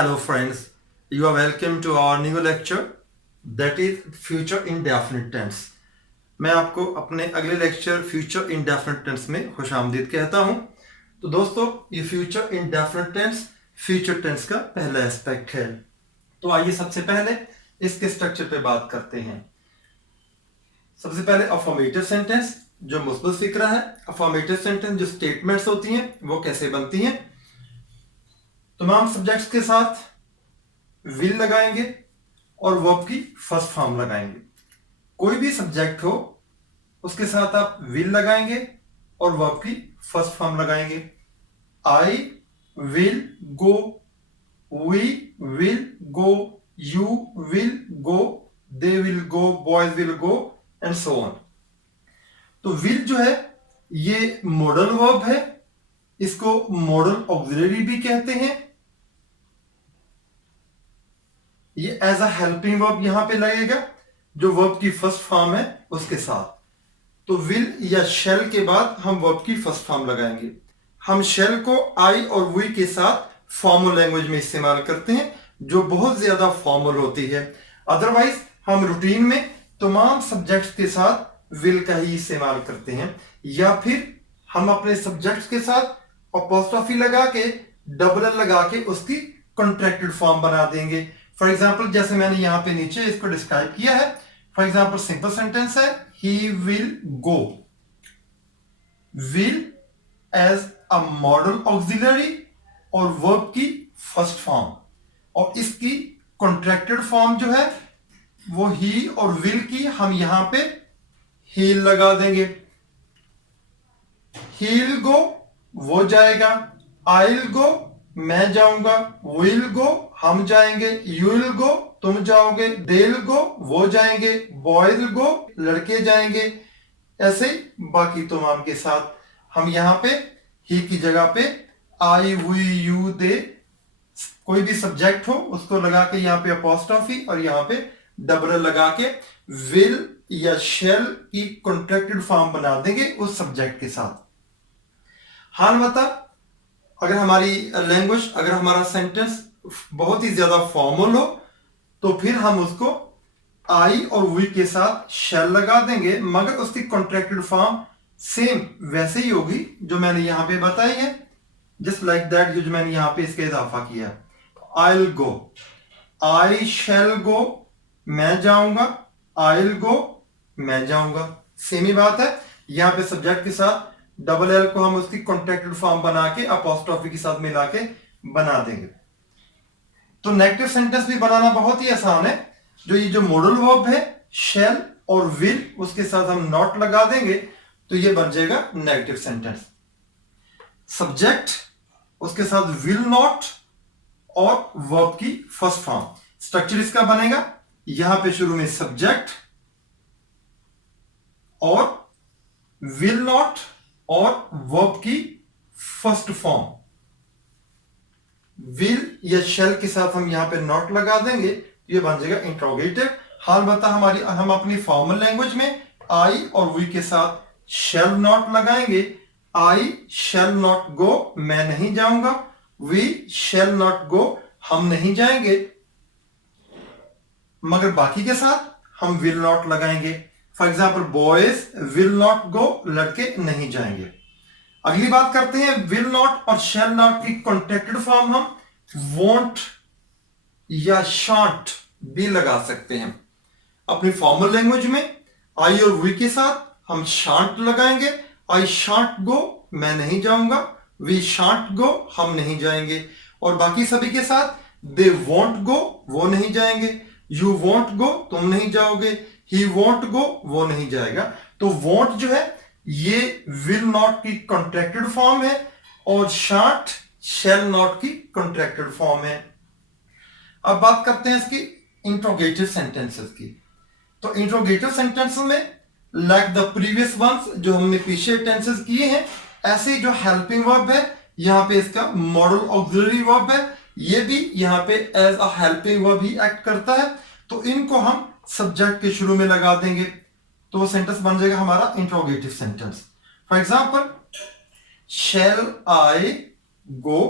Hello friends, you are welcome to our new lecture that is future indefinite tense. मैं आपको अपने अगले lecture future indefinite tense में खुशामदीद कहता हूं। तो दोस्तों ये future indefinite tense future tense का पहला एस्पेक्ट है। तो आइए सबसे पहले इसके स्ट्रक्चर पे बात करते हैं। सबसे पहले अफर्मेटिव सेंटेंस जो मुस्बत फिक्रा है। अफर्मेटिव सेंटेंस जो स्टेटमेंट्स होती हैं वो कैसे बनती हैं। तमाम सब्जेक्ट्स के साथ विल लगाएंगे और वर्ब की फर्स्ट फॉर्म लगाएंगे। कोई भी सब्जेक्ट हो उसके साथ आप विल लगाएंगे और वर्ब की फर्स्ट फॉर्म लगाएंगे। I will go, we will go, you will go, they will go, boys will go and so on. तो विल जो है ये मॉडल वर्ब है, इसको मॉडल ऑक्सिलरी भी कहते हैं। ये एज अ हेल्पिंग वर्ब यहां पे लगेगा जो वर्ब की फर्स्ट फॉर्म है उसके साथ। तो विल या शेल के बाद हम वर्ब की फर्स्ट फॉर्म लगाएंगे। हम शेल को आई और वी के साथ फॉर्मल लैंग्वेज में इस्तेमाल करते हैं जो बहुत ज्यादा फॉर्मल होती है। अदरवाइज हम रूटीन में तमाम सब्जेक्ट्स के साथ विल का ही इस्तेमाल करते हैं, या फिर हम अपने सब्जेक्ट्स के साथ अपॉस्ट्रोफी लगा के डबल एल लगा के उसकी कॉन्ट्रैक्टेड फॉर्म बना देंगे। फॉर एग्जाम्पल जैसे मैंने यहां पे नीचे इसको डिस्क्राइब किया है। फॉर एग्जाम्पल सिंपल सेंटेंस है he will go. Will as a modal auxiliary और वर्ब की फर्स्ट फॉर्म, और इसकी कॉन्ट्रैक्टेड फॉर्म जो है वो ही और विल की हम यहां पे हील लगा देंगे। हील गो वो जाएगा, आइल गो मैं जाऊंगा, विल गो हम जाएंगे, यू विल गो तुम जाओगे, दे विल गो वो जाएंगे, बॉयज विल गो लड़के जाएंगे। ऐसे बाकी तमाम के साथ हम यहां पे ही की जगह पे आई वी यू दे कोई भी सब्जेक्ट हो उसको लगा के यहाँ पे अपॉस्ट्रोफी और यहाँ पे डबल लगा के विल या शेल की कॉन्ट्रैक्टेड फॉर्म बना देंगे उस सब्जेक्ट के साथ। हाल बता अगर हमारी लैंग्वेज, अगर हमारा सेंटेंस बहुत ही ज्यादा फॉर्मल हो तो फिर हम उसको आई और वी के साथ शेल लगा देंगे, मगर उसकी कॉन्ट्रैक्टेड फॉर्म सेम वैसे ही होगी जो मैंने यहां पे बताई है, जस्ट लाइक दैट जो मैंने यहां पे इसका इजाफा किया है। आई विल गो, आई शैल गो मैं जाऊंगा, आई विल गो मैं जाऊंगा। सेम ही बात है, यहां पे सब्जेक्ट के साथ डबल एल को हम उसकी कॉन्ट्रैक्टेड फॉर्म बना के अपॉस्ट्रोफी के साथ मिला के बना देंगे। तो नेगेटिव सेंटेंस भी बनाना बहुत ही आसान है। जो ये जो मॉडल वर्ब है शेल और विल उसके साथ हम नॉट लगा देंगे तो ये बन जाएगा नेगेटिव सेंटेंस। सब्जेक्ट उसके साथ विल नॉट और वर्ब की फर्स्ट फॉर्म। स्ट्रक्चर इसका बनेगा यहां पे शुरू में सब्जेक्ट और विल नॉट और वर्ब की फर्स्ट फॉर्म। विल या शेल के साथ हम यहां पे नॉट लगा देंगे तो ये बन जाएगा इंट्रोगेटिव। हाल बता हम अपनी फॉर्मल लैंग्वेज में आई और वी के साथ शेल नॉट लगाएंगे। आई शेल नॉट गो मैं नहीं जाऊंगा, वी शेल नॉट गो हम नहीं जाएंगे, मगर बाकी के साथ हम विल नॉट लगाएंगे। For example boys will not go लड़के नहीं जाएंगे। अगली बात करते हैं विल नॉट और शेल नॉट की कॉन्ट्रैक्टेड फॉर्म हम वॉन्ट या शांट भी लगा सकते हैं। अपनी फॉर्मल लैंग्वेज में आई और वी के साथ हम शांट लगाएंगे। आई शांट गो मैं नहीं जाऊंगा, वी शांट गो हम नहीं जाएंगे, और बाकी सभी के साथ दे वॉन्ट गो वो नहीं जाएंगे, यू वॉन्ट गो तुम नहीं जाओगे, ही वॉन्ट गो वो नहीं जाएगा। तो वॉन्ट जो है ये विल नॉट की कॉन्ट्रैक्टेड फॉर्म है और शांट शेल नॉट की कॉन्ट्रैक्टेड फॉर्म है। अब बात करते हैं इसकी इंट्रोगेटिव सेंटेंसेस की। तो इंट्रोगेटिव सेंटेंसेस में लाइक द प्रीवियस वंस जो हमने पीछे टेंसेस किए हैं, ऐसे जो हेल्पिंग वर्ब है यहां पे इसका मॉडल ऑक्सिलरी वर्ब है, ये भी यहां पे एज अ हेल्पिंग वर्ब ही एक्ट करता है। तो इनको हम सब्जेक्ट के शुरू में लगा देंगे तो वो सेंटेंस बन जाएगा हमारा interrogative sentence. For example shall I go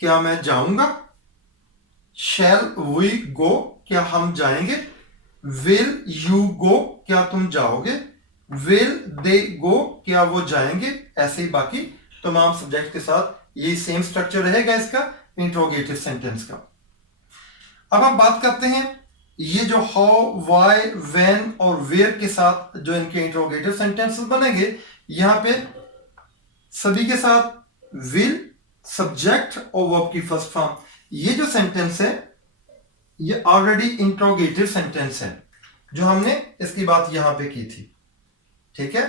क्या मैं जाऊंगा, शैल वी गो, क्या हम जाएंगे? विल यू गो, क्या तुम जाओगे? विल दे गो, क्या वो जाएंगे? ऐसे ही बाकी तमाम सब्जेक्ट के साथ ये सेम स्ट्रक्चर रहेगा इसका इंट्रोगेटिव सेंटेंस का। अब हम बात करते हैं ये जो हाउ, वाई, व्हेन और वेयर के साथ जो इनके इंट्रोगेटिव सेंटेंसेस बनेंगे, यहां पे सभी के साथ विल, सब्जेक्ट और वर्ब की फर्स्ट फॉर्म। ये जो सेंटेंस है ये ऑलरेडी इंट्रोगेटिव सेंटेंस है जो हमने इसकी बात यहां पे की थी। ठीक है,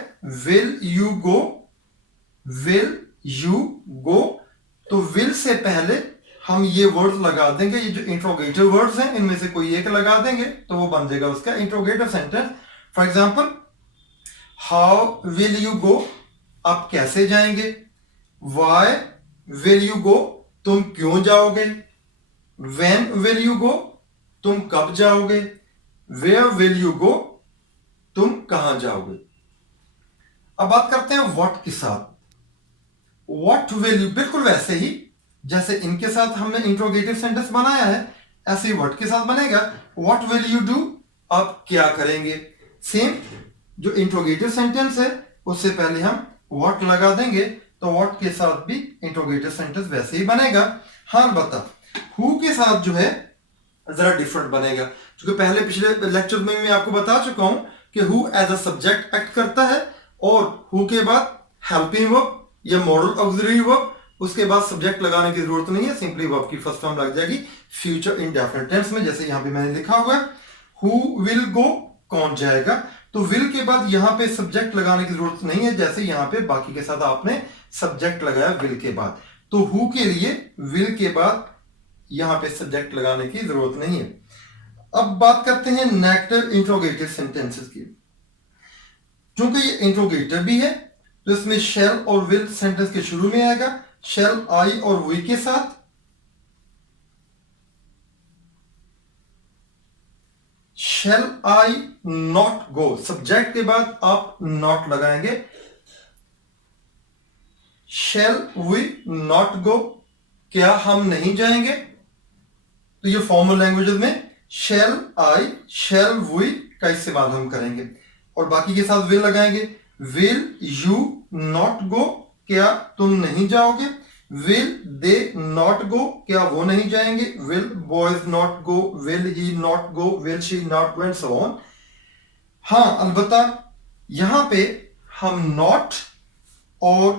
will you go, will you go, तो विल से पहले हम ये वर्ड्स लगा देंगे, ये जो इंट्रोगेटिव वर्ड्स हैं इनमें से कोई एक लगा देंगे तो वो बन जाएगा उसका interrogative sentence. For example, how will you go, आप कैसे जाएंगे? वाई विल यू गो, तुम क्यों जाओगे? व्हेन विल यू गो, तुम कब जाओगे? वेयर विल यू गो, तुम कहां जाओगे? अब बात करते हैं व्हाट के साथ। व्हाट विल यू, बिल्कुल वैसे ही जैसे इनके साथ हमने इंट्रोगेटिव सेंटेंस बनाया है ऐसे ही व्हाट के साथ बनेगा। व्हाट विल यू डू, आप क्या करेंगे? सेम जो इंट्रोगेटिव सेंटेंस है उससे पहले हम व्हाट लगा देंगे तो व्हाट के साथ भी इंट्रोगेटिव सेंटेंस वैसे ही बनेगा। हाँ बता, हु के साथ जो है जरा डिफरेंट बनेगा, क्योंकि पहले पिछले लेक्चर में मैं आपको बता चुका हूं कि who as a subject act करता है और हु के बाद हेल्पिंग वर्ब या मॉडल ऑक्सिलरी वर्ब, उसके बाद सब्जेक्ट लगाने की जरूरत नहीं है, सिंपली वर्ब की फर्स्ट फॉर्म लग जाएगी फ्यूचर इंडेफिनिट टेंस में, जैसे यहां पे मैंने लिखा हुआ है हु विल गो, कौन जाएगा। तो विल के बाद यहां पे सब्जेक्ट लगाने की जरूरत नहीं है, जैसे यहां पे बाकी के साथ आपने सब्जेक्ट लगाया विल के बाद, तो हु के लिए विल के बाद यहां पे सब्जेक्ट लगाने की जरूरत नहीं है। अब बात करते हैं नेगेटिव इंट्रोगेटिव सेंटेंसेस की। क्योंकि ये इंट्रोगेटिव भी है तो इसमें शैल और विल सेंटेंस के शुरू में आएगा, शैल आई और वी के साथ। शैल आई नॉट गो, सब्जेक्ट के बाद आप नॉट लगाएंगे। शैल वी नॉट गो, क्या हम नहीं जाएंगे? तो ये फॉर्मल लैंग्वेजेस में शैल आई, शैल वी का इस्तेमाल हम करेंगे और बाकी के साथ विल लगाएंगे। विल यू नॉट गो, क्या तुम नहीं जाओगे? विल दे नॉट गो, क्या वो नहीं जाएंगे? Will boys not go, will he not go, will she not go and so on. हाँ अलबत्ता यहां पे हम नॉट और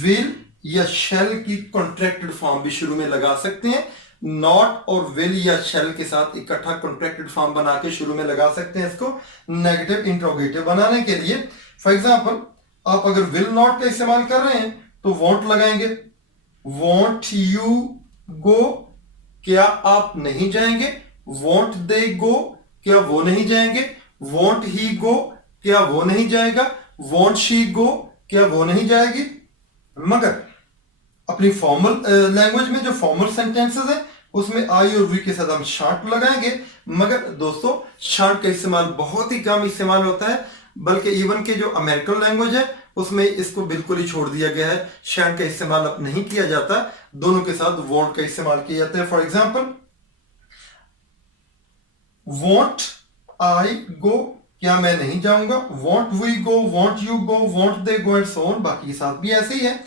विल या शेल की कॉन्ट्रैक्टेड फॉर्म भी शुरू में लगा सकते हैं। नॉट और विल या शेल के साथ इकट्ठा कॉन्ट्रैक्टेड फॉर्म बना के शुरू में लगा सकते हैं इसको नेगेटिव इंट्रोगेटिव बनाने के लिए। फॉर एग्जाम्पल, आप अगर विल नॉट का इस्तेमाल कर रहे हैं तो वॉन्ट लगाएंगे। वॉन्ट यू गो, क्या आप नहीं जाएंगे? वॉन्ट दे गो, क्या वो नहीं जाएंगे? वॉन्ट ही गो, क्या वो नहीं जाएगा? वॉन्ट शी गो, क्या वो नहीं जाएगी? मगर अपनी फॉर्मल लैंग्वेज में जो फॉर्मल सेंटेंसेस है उसमें आई और वी के साथ हम शांट लगाएंगे। मगर दोस्तों शांट का इस्तेमाल बहुत ही कम इस्तेमाल होता है, बल्कि इवन के जो अमेरिकन लैंग्वेज है उसमें इसको बिल्कुल ही छोड़ दिया गया है, शांट का इस्तेमाल अब नहीं किया जाता, दोनों के साथ वॉन्ट का इस्तेमाल किया जाता है। For example, won't I go, क्या मैं नहीं जाऊंगा? Won't we go, won't you go, won't they go and so on, बाकी के साथ भी ऐसे ही है।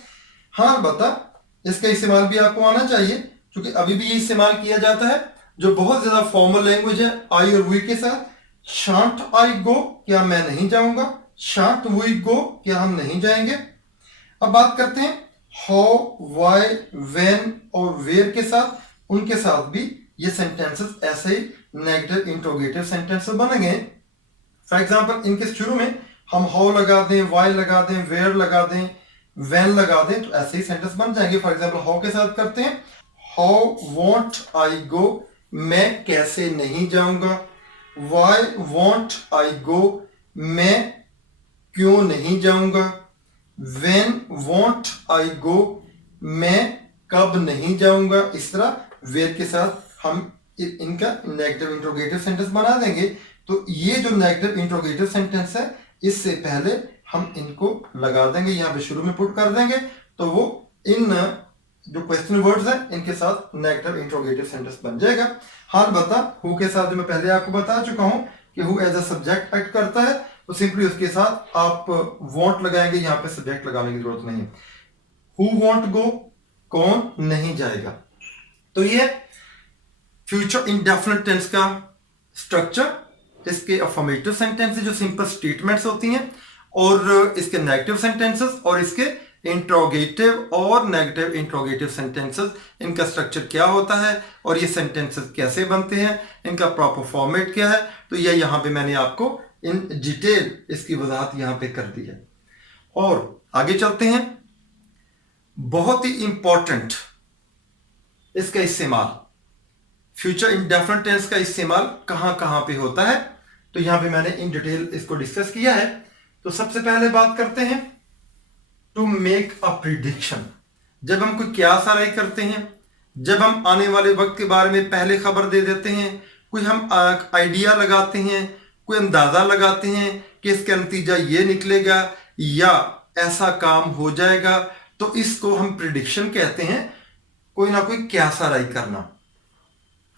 हाँ बता, इसका इस्तेमाल भी आपको आना चाहिए क्योंकि अभी भी ये इस्तेमाल किया जाता है जो बहुत ज्यादा फॉर्मल लैंग्वेज है आई और वी के साथ। शांट आई गो, क्या मैं नहीं जाऊंगा? शांट वी गो, क्या हम नहीं जाएंगे? अब बात करते हैं हाउ, वाई, व्हेन और वेयर के साथ, उनके साथ भी ये सेंटेंसेस ऐसे ही नेगेटिव इंट्रोगेटिव सेंटेंसेस बनेंगे। फॉर एग्जाम्पल, इनके शुरू में हम हाउ लगा दें, वाई लगा दें, वेयर लगा दें, व्हेन लगा दें तो ऐसे ही सेंटेंस बन जाएंगे। फॉर एग्जाम्पल, हाउ के साथ करते हैं हाउ वॉन्ट आई गो, मैं कैसे नहीं जाऊंगा? वाई वॉन्ट आई गो, मैं क्यों नहीं जाऊंगा? व्हेन वॉन्ट आई गो, मैं कब नहीं जाऊंगा? इस तरह वेयर के साथ हम इनका नेगेटिव इंट्रोगेटिव सेंटेंस बना देंगे। तो ये जो नेगेटिव इंट्रोगेटिव सेंटेंस है इससे पहले हम इनको लगा देंगे, यहां पे शुरू में पुट कर देंगे तो वो इन जो क्वेश्चन वर्ड्स हैं इनके साथ नेगेटिव इंट्रोगेटिव सेंटेंस बन जाएगा। हाँ बता हु के साथ जो मैं पहले आपको बता चुका हूं कि who as a subject act करता है, तो सिंपली उसके साथ आप वॉन्ट लगाएंगे, यहाँ पे सब्जेक्ट लगाने की जरूरत नहीं है। हु वॉन्ट गो, कौन नहीं जाएगा। तो ये फ्यूचर इंडेफिनिट टेंस का स्ट्रक्चर। इसके अफर्मेटिव सेंटेंसेस जो सिंपल स्टेटमेंट्स होती हैं, और इसके नेगेटिव सेंटेंसेस, और इसके इंट्रोगेटिव और नेगेटिव इंट्रोगेटिव सेंटेंसेस, इनका स्ट्रक्चर क्या होता है और ये सेंटेंसेस कैसे बनते हैं, इनका प्रॉपर फॉर्मेट क्या है, तो ये यहाँ पे मैंने आपको इन डिटेल इसकी वजाहत यहाँ पे कर दी है। और आगे चलते हैं। बहुत ही इंपॉर्टेंट इसका इस्तेमाल, फ्यूचर इंडेफिनिट टेंस का इस्तेमाल कहां कहां पे होता है, तो यहां पे मैंने इन डिटेल इसको डिस्कस किया है। तो सबसे पहले बात करते हैं टू मेक अ प्रिडिक्शन। जब हम कोई क्यास आराई करते हैं, जब हम आने वाले वक्त के बारे में पहले खबर दे देते हैं, कोई हम आइडिया लगाते हैं, कोई अंदाजा लगाते हैं कि इसका नतीजा ये निकलेगा या ऐसा काम हो जाएगा, तो इसको हम प्रिडिक्शन कहते हैं। कोई ना कोई क्यास आराई करना।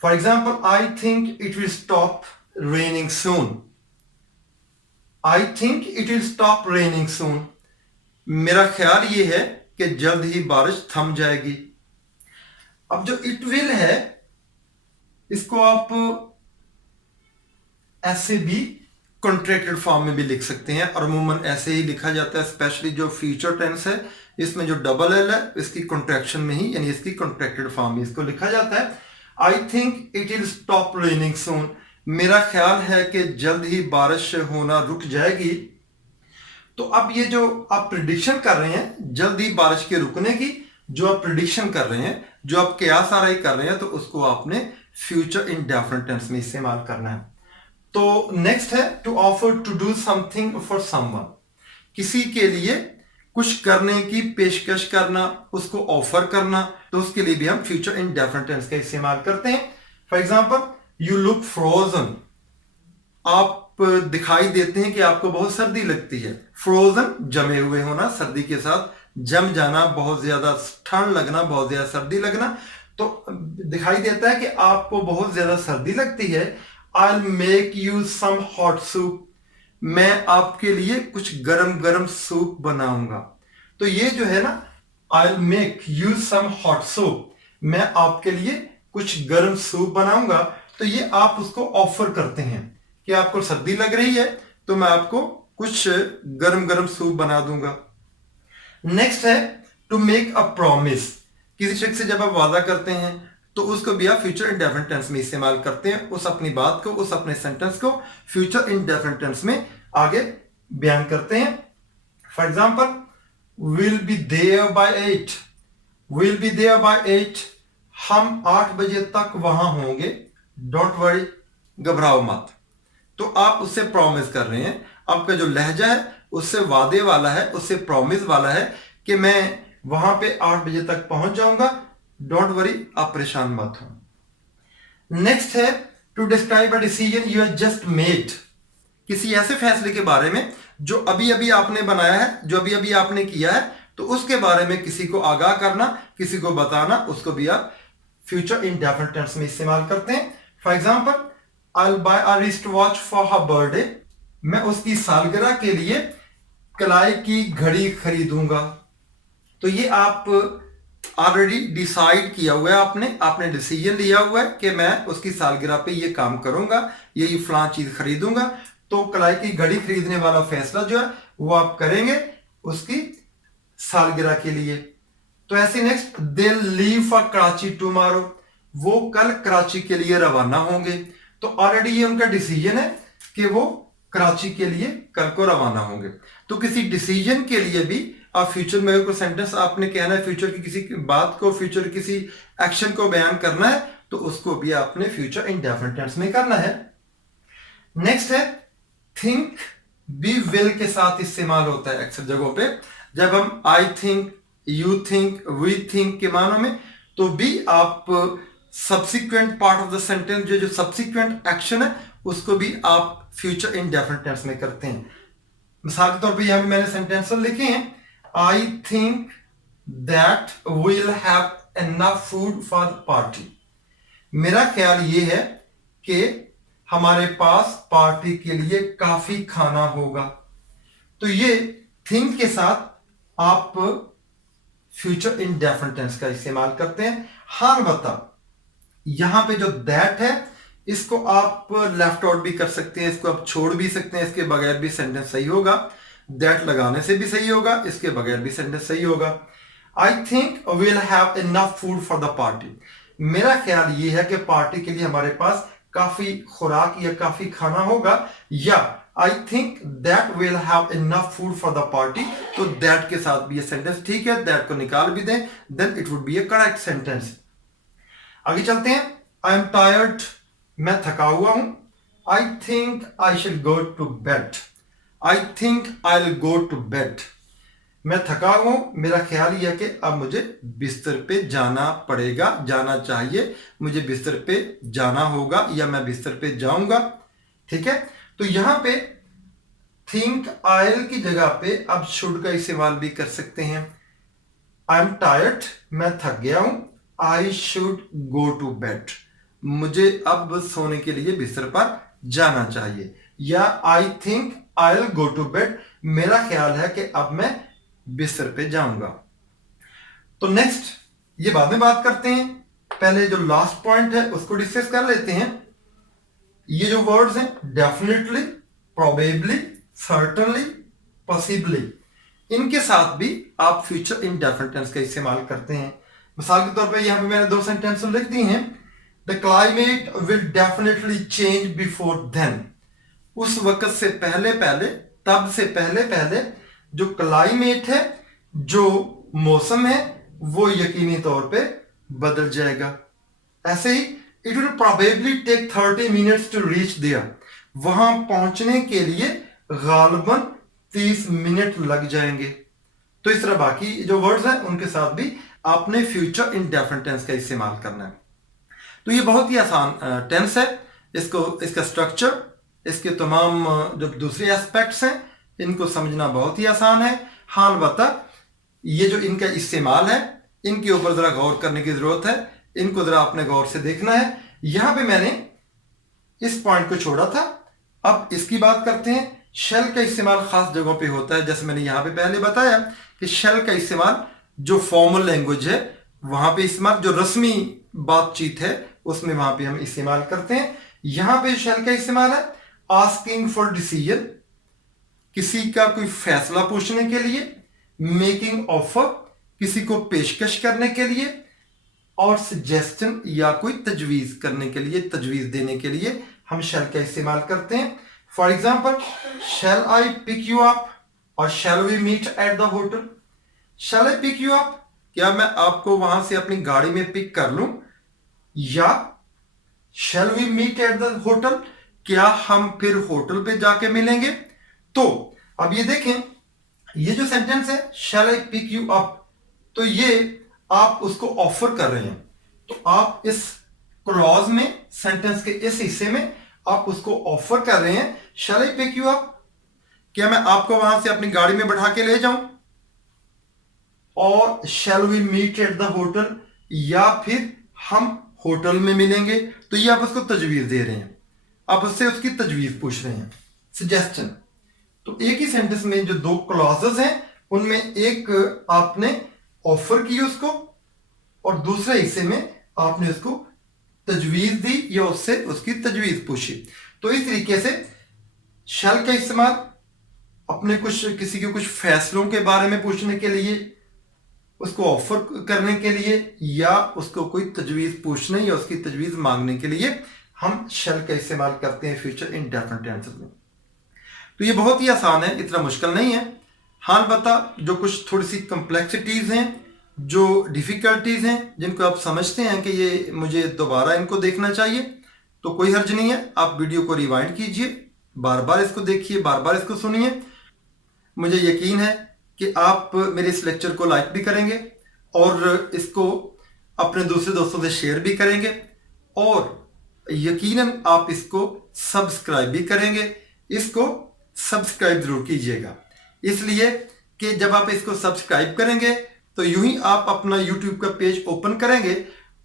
For example, I think it will stop raining soon. I think it will stop raining soon, मेरा ख्याल ये है कि जल्द ही बारिश थम जाएगी। अब जो इट विल है, इसको आप ऐसे भी कॉन्ट्रैक्टेड फॉर्म में भी लिख सकते हैं, और अमूमन ऐसे ही लिखा जाता है। स्पेशली जो फ्यूचर टेंस है, इसमें जो डबल एल है, इसकी कॉन्ट्रैक्शन में ही, यानी इसकी कॉन्ट्रैक्टेड फॉर्म में इसको लिखा जाता है। I think it will stop raining soon, मेरा ख्याल है कि जल्द ही बारिश होना रुक जाएगी। तो अब ये जो आप प्रिडिक्शन कर रहे हैं जल्द ही बारिश के रुकने की, जो आप प्रिडिक्शन कर रहे हैं, जो आप कयास आराई कर रहे हैं, तो उसको आपने फ्यूचर इंडेफिनिट टेंस में इस्तेमाल करना है। तो नेक्स्ट है to offer to do something for someone, किसी के लिए कुछ करने की पेशकश करना, उसको ऑफर करना, तो उसके लिए भी हम फ्यूचर इंडेफिनिट टेंस का इस्तेमाल करते हैं। For example, you look frozen, आप दिखाई देते हैं कि आपको बहुत सर्दी लगती है। फ्रोजन जमे हुए होना, सर्दी के साथ जम जाना, बहुत ज्यादा ठंड लगना, बहुत ज्यादा सर्दी लगना, तो दिखाई देता है कि आपको बहुत ज्यादा सर्दी लगती है। I make you some hot soup, मैं आपके लिए कुछ गरम गरम सूप बनाऊंगा। तो ये जो है ना, I make you some hot soup, मैं आपके लिए कुछ गरम सूप बनाऊंगा, तो ये आप उसको ऑफर करते हैं कि आपको सर्दी लग रही है, तो मैं आपको कुछ गरम गरम सूप बना दूंगा। नेक्स्ट है टू मेक अ प्रॉमिस, किसी शख्स से जब आप वादा करते हैं, तो उसको भी आप फ्यूचर इंडेफिनिट टेंस में इस्तेमाल करते हैं। उस अपनी बात को, उस अपने सेंटेंस को फ्यूचर इंडेफिनिट टेंस में आगे बयान करते हैं। For example, will be there by 8, will be there by 8, हम 8 बजे तक वहां होंगे। डोंट वरी, घबराओ मत। तो आप उससे प्रॉमिस कर रहे हैं, आपका जो लहजा है उससे वादे वाला है, उससे प्रॉमिस वाला है कि मैं वहां पे 8 बजे तक पहुंच जाऊंगा। डोंट वरी, आप परेशान मत हो। नेक्स्ट है to describe a decision you have just made, किसी ऐसे फैसले के बारे में जो अभी अभी आपने बनाया है, जो अभी अभी आपने किया है, तो उसके बारे में किसी को आगाह करना, किसी को बताना, उसको भी आप फ्यूचर इंडेफिनिट टेंस में इस्तेमाल करते हैं। For example, I'll buy a wristwatch for her birthday, मैं उसकी सालगिरह के लिए कलाई की घड़ी खरीदूंगा। तो ये आप ऑलरेडी डिसाइड किया हुआ है, आपने डिसीजन लिया हुआ है कि मैं उसकी सालगिरह पे ये काम करूंगा, ये फलां चीज खरीदूंगा। तो कलाई की घड़ी खरीदने वाला फैसला जो है वो आप करेंगे उसकी सालगिरह के लिए। तो ऐसे next, they leave for Karachi tomorrow, वो कल कराची के लिए रवाना होंगे। तो ऑलरेडी ये उनका डिसीजन है कि वो कराची के लिए कल को रवाना होंगे। तो किसी डिसीजन के लिए भी आप फ्यूचर में कोई सेंटेंस आपने कहना है, फ्यूचर की किसी बात को, फ्यूचर किसी एक्शन को बयान करना है, तो उसको भी आपने फ्यूचर इंडेफिनिट टेंस में करना है। नेक्स्ट है थिंक, बी विल के साथ इस्तेमाल होता है अक्सर जगहों पे, जब हम I think, you think, we think के मानों में, तो भी आप subsequent part of the sentence, जो सब्सिक्वेंट एक्शन है, उसको भी आप फ्यूचर इंडेफिनिट टेंस में करते हैं। मिसाल के तौर पे यहां पे मैंने सेंटेंस लिखे हैं, I think that we'll have enough food for the party. मेरा ख्याल ये है कि हमारे पास पार्टी के लिए काफी खाना होगा। तो ये थिंक के साथ आप फ्यूचर इंडेफिनिट टेंस का इस्तेमाल करते हैं। हाँ बता, यहां पे जो दैट है इसको आप लेफ्ट आउट भी कर सकते हैं, इसको आप छोड़ भी सकते हैं, इसके बगैर भी सेंटेंस सही होगा। दैट लगाने से भी सही होगा, इसके बगैर भी सेंटेंस सही होगा। I think will have enough food for the party. मेरा ख्याल ये है कि पार्टी के लिए हमारे पास काफी खुराक या काफी खाना होगा। या I think that will have enough food for the party, तो दैट के साथ भी ये सेंटेंस ठीक है, दैट को निकाल भी दें, then it would be a correct sentence. आगे चलते हैं। आई एम टायर्ड, मैं थका हुआ हूं। I think I should go to bed. I think I will go to bed. मैं थका हुआ हूं, मेरा ख्याल यह है कि अब मुझे बिस्तर पे जाना पड़ेगा, जाना चाहिए, मुझे बिस्तर पे जाना होगा या मैं बिस्तर पे जाऊंगा। ठीक है, तो यहां पे थिंक आयल की जगह पे अब शुड का इस्तेमाल भी कर सकते हैं। आई एम टायर्ड, मैं थक गया हूं। I should go to bed, मुझे अब सोने के लिए बिस्तर पर जाना चाहिए। या I think I will go to bed, मेरा ख्याल है कि अब मैं बिस्तर पे जाऊंगा। तो नेक्स्ट ये बाद में बात करते हैं, पहले जो लास्ट पॉइंट है उसको डिस्कस कर लेते हैं। ये जो वर्ड्स हैं डेफिनेटली, प्रोबेबली, सर्टनली, पॉसिबली, इनके साथ भी आप फ्यूचर इंडेफिनिट टेंस का इस्तेमाल करते हैं। मिसाल के तौर पे यहां पे मैंने दो सेंटेंस लिख दी हैं। The climate will definitely change before then. उस वक्त से पहले पहले, तब से पहले पहले जो क्लाइमेट है, जो मौसम है, वो यकीनी तौर पे बदल जाएगा। ऐसे ही it will probably take 30 minutes to reach there. वहां पहुंचने के लिए गालबन 30 मिनट लग जाएंगे। तो इस तरह बाकी जो वर्ड्स हैं उनके साथ भी आपने फ्यूचर इंडेफिनिट टेंस का इस्तेमाल करना है। तो ये बहुत ही आसान टेंस है। इसका स्ट्रक्चर, इसके तमाम जो दूसरे एस्पेक्ट्स हैं, इनको समझना बहुत ही आसान है। हाँ अलबत्ता ये जो इनका इस्तेमाल है, इनके ऊपर जरा गौर करने की जरूरत है, इनको जरा आपने गौर से देखना है। यहां पे मैंने इस पॉइंट को छोड़ा था, अब इसकी बात करते हैं। शेल का इस्तेमाल खास जगहों पे होता है, जैसे मैंने यहां पे पहले बताया कि शेल का इस्तेमाल जो फॉर्मल लैंग्वेज है वहां पे इस्तेमाल, जो रस्मी बातचीत है उसमें वहां पे हम इस्तेमाल करते हैं। यहां पे शेल का इस्तेमाल है आस्किंग फॉर डिसीजन, किसी का कोई फैसला पूछने के लिए, मेकिंग ऑफर, किसी को पेशकश करने के लिए, और सजेशन या कोई तजवीज करने के लिए, तजवीज देने के लिए हम शेल का इस्तेमाल करते हैं। For example, shall I pick you up और shall we meet at the hotel. Shall I pick you up, क्या मैं आपको वहां से अपनी गाड़ी में पिक कर लूं, या shall we meet at the hotel, क्या हम फिर होटल पे जाके मिलेंगे। तो अब ये देखें, ये जो सेंटेंस है शैल आई पिक यू अप, तो ये आप उसको ऑफर कर रहे हैं। तो आप इस क्लॉज में, सेंटेंस के इस हिस्से में आप उसको ऑफर कर रहे हैं, शैल आई पिक यू अप, क्या मैं आपको वहां से अपनी गाड़ी में बैठा के ले जाऊं, और shall we meet at the hotel, या फिर हम होटल में मिलेंगे। तो ये आप उसको तजवीज दे रहे हैं, आप उससे उसकी तजवीज पूछ रहे हैं, सजेशन। तो एक ही सेंटेंस में जो दो क्लॉजेस हैं उनमें एक आपने ऑफर की उसको, और दूसरे हिस्से में आपने उसको तजवीज दी या उससे उसकी तजवीज पूछी। तो इस तरीके से शैल का इस्तेमाल अपने किसी के कुछ फैसलों के बारे में पूछने के लिए, उसको ऑफर करने के लिए, या उसको कोई तजवीज पूछने या उसकी तजवीज मांगने के लिए हम शैल का इस्तेमाल करते हैं फ्यूचर इंडेफिनिट टेंस में। तो ये बहुत ही आसान है, इतना मुश्किल नहीं है। हाँ अलबत्ता जो कुछ थोड़ी सी कम्प्लेक्सिटीज हैं, जो डिफिकल्टीज हैं, जिनको आप समझते हैं कि ये मुझे दोबारा इनको देखना चाहिए, तो कोई हर्ज नहीं है, आप वीडियो को रिवाइंड कीजिए, बार बार इसको देखिए, बार बार इसको सुनिए। मुझे यकीन है कि आप मेरे इस लेक्चर को लाइक भी करेंगे और इसको अपने दूसरे दोस्तों से शेयर भी करेंगे, और यकीनन आप इसको सब्सक्राइब भी करेंगे। इसको सब्सक्राइब जरूर कीजिएगा, इसलिए कि जब आप इसको सब्सक्राइब करेंगे तो यूं ही आप अपना YouTube का पेज ओपन करेंगे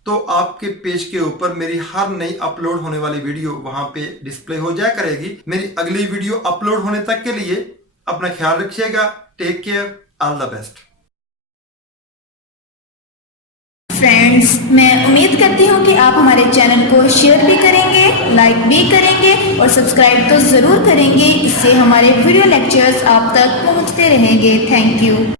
तो आपके पेज के ऊपर मेरी हर नई अपलोड होने वाली वीडियो वहां पे डिस्प्ले हो जाया करेगी। मेरी अगली वीडियो अपलोड होने तक के लिए अपना ख्याल रखिएगा। Take care, all the best. Friends, मैं उम्मीद करती हूँ कि आप हमारे चैनल को शेयर भी करेंगे, लाइक भी करेंगे और सब्सक्राइब तो ज़रूर करेंगे। इससे हमारे वीडियो लेक्चर्स आप तक पहुँचते रहेंगे। Thank you.